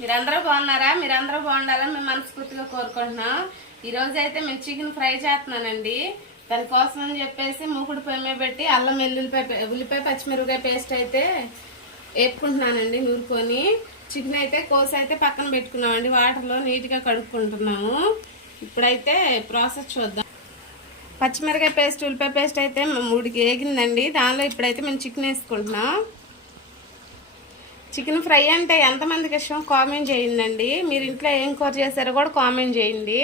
మీరందరూ బాగున్నారా? మీరందరూ బాగుండాలని మేము మనస్ఫూర్తిగా కోరుకుంటున్నాం. ఈరోజు అయితే మేము చికెన్ ఫ్రై చేస్తున్నానండి. దానికోసం అని చెప్పేసి మూకుడు పొయ్యి మీద పెట్టి అల్లం ఉల్లిపాయ పచ్చిమిరపకాయ పేస్ట్ అయితే వేపుకుంటున్నానండి. నూరుకొని చికెన్ అయితే కోసి అయితే పక్కన పెట్టుకున్నామండి. వాటర్లో నీట్గా కడుక్కుంటున్నాము. ఇప్పుడైతే ప్రాసెస్ చూద్దాం. పచ్చిమిరపకాయ పేస్ట్ ఉల్లిపాయ పేస్ట్ అయితే 3కి వేగిందండి. దానిలో ఇప్పుడైతే మేము చికెన్ వేసుకుంటున్నాం. చికెన్ ఫ్రై అంటే ఎంతమందికి ఇష్టం కామెంట్ చేయండి. మీరు ఇంట్లో ఏం కూర చేశారో కూడా కామెంట్ చేయండి.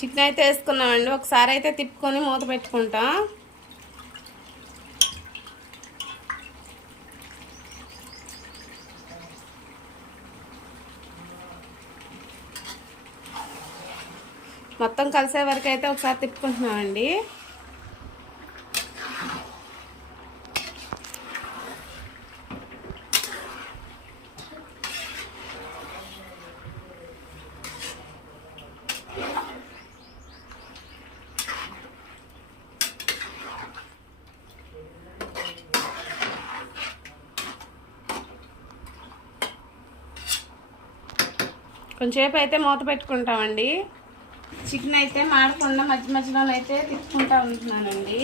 చికెన్ అయితే వేసుకున్నామండి. ఒకసారి అయితే తిప్పుకొని మూత పెట్టుకుంటాం. మొత్తం కలిసే వరకు అయితే ఒకసారి తిప్పుకుంటున్నామండి. కొంచెంసేపు అయితే మూత పెట్టుకుంటామండి. చికెన్ అయితే మాడకుండా మధ్య మధ్యలో అయితే తిప్పుకుంటూ ఉంటున్నానండి.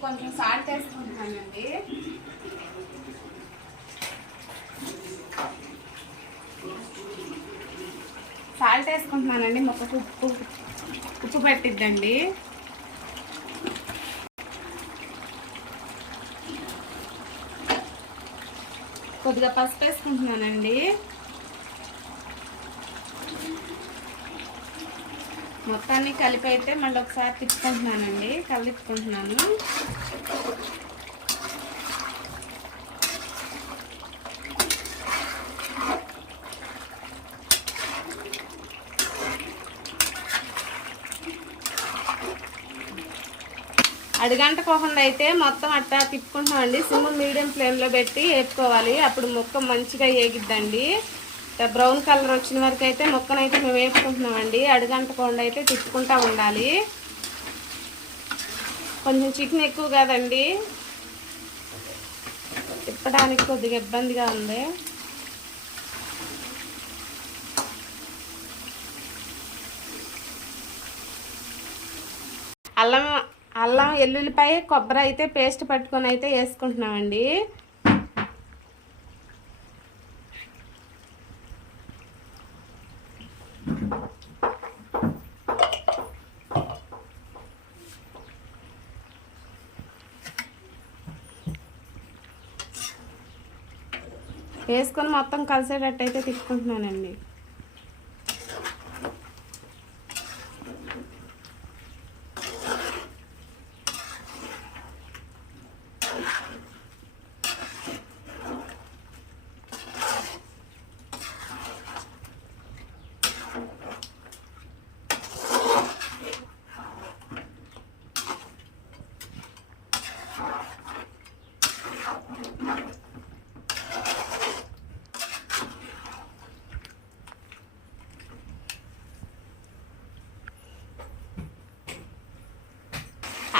కొంచెం సాల్ట్ వేసుకుంటానండి. సాల్ట్ వేసుకుంటున్నానండి. మొక్కకు ఉప్పు పట్టిద్దండి. కొద్దిగా పసుపు వేసుకుంటున్నానండి. మొత్తాన్ని కలిపి అయితే మళ్ళీ ఒకసారి తిప్పుకుంటున్నానండి. కలిపుకుంటున్నాను. అడుగంటకోకుండా అయితే మొత్తం అట్టా తిప్పుకుంటున్నామండి. సిమ్ మీడియం ఫ్లేమ్లో పెట్టి వేపుకోవాలి. అప్పుడు ముక్క మంచిగా వేగిద్దండి. బ్రౌన్ కలర్ వచ్చిన వరకు అయితే ముక్కనైతే మేము వేపుకుంటున్నామండి. అడుగంటకుండా అయితే తిప్పుకుంటూ ఉండాలి. కొంచెం చికెన్ ఎక్కువ కదండి, తిప్పడానికి కొద్దిగా ఇబ్బందిగా ఉంది. అల్లం ఎల్లుల్లిపాయ కొబ్బరి అయితే పేస్ట్ పట్టుకొని అయితే వేసుకుంటున్నామండి. వేసుకొని మొత్తం కలిసేటట్టు అయితే తిప్పుకుంటున్నానండి.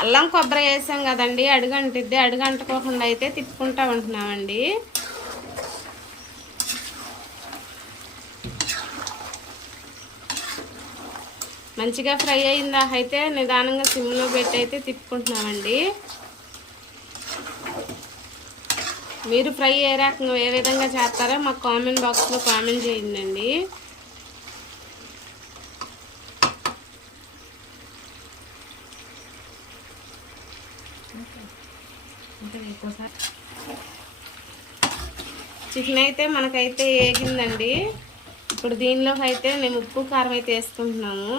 అల్లం కొబ్బరి వేసాం కదండి, అడుగంటిద్ది. అడుగంటుకోకుండా అయితే తిప్పుకుంటూ ఉంటున్నామండి. మంచిగా ఫ్రై అయిందా అయితే నిదానంగా సిమ్లో పెట్టి అయితే తిప్పుకుంటున్నామండి. మీరు ఫ్రై ఏ విధంగా చేస్తారో మాకు కామెంట్ బాక్స్లో కామెంట్ చేయండి. చికెన్ అయితే మనకైతే వేగిందండి. ఇప్పుడు దీనిలోకి అయితే మేము ఉప్పు కారం అయితే వేసుకుంటున్నాము.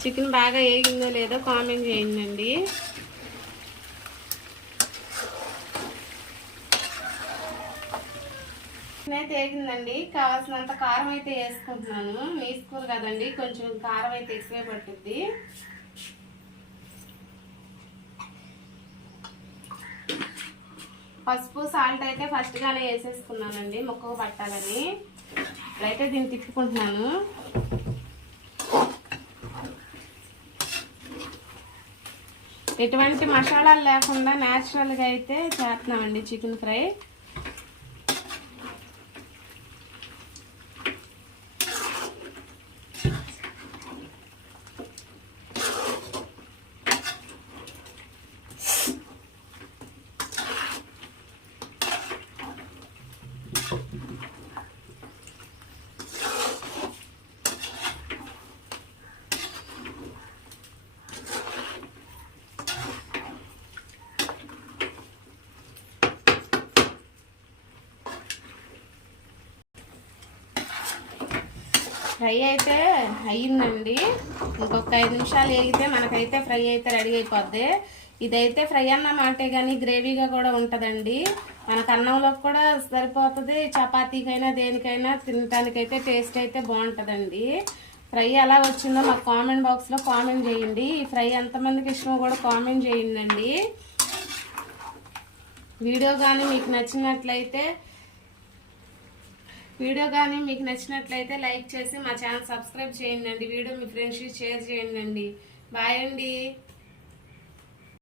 చికెన్ బాగా వేగిందో లేదో కామెంట్ చేయండి. చికెన్ అయితే వేగిందండి. కావాల్సినంత కారం అయితే వేసుకుంటున్నాను. మీ స్కూల్ కదండి, కొంచెం కారం అయితే ఎక్కువే పట్టుద్ది. పసుపు సాల్ట్ అయితే ఫస్ట్ గానే వేసేసుకున్నానండి ముక్కకు పట్టాలని. ఇప్పుడైతే దీన్ని తిప్పుకుంటున్నాను. ఎటువంటి మసాలాలు లేకుండా న్యాచురల్గా అయితే చేస్తున్నామండి చికెన్ ఫ్రై. ఫ్రై అయితే అయ్యిందండి. ఇంకొక 5 నిమిషాలు వేగితే మనకైతే ఫ్రై అయితే రెడీ అయిపోద్ది. ఇదైతే ఫ్రై అన్నమాటే కానీ గ్రేవీగా కూడా ఉంటుందండి. మనకు అన్నంలోకి కూడా సరిపోతుంది. చపాతీకైనా దేనికైనా తినడానికైతే టేస్ట్ అయితే బాగుంటుందండి. ఫ్రై ఎలా వచ్చిందో మాకు కామెంట్ బాక్స్లో కామెంట్ చేయండి. ఈ ఫ్రై ఎంతమందికి ఇష్టమో కూడా కామెంట్ చేయండి. వీడియో కానీ మీకు నచ్చినట్లయితే లైక్ చేసి మా ఛానల్ సబ్స్క్రైబ్ చేయండి. వీడియో మీ ఫ్రెండ్స్కి షేర్ చేయండి. బాయ్ అండి.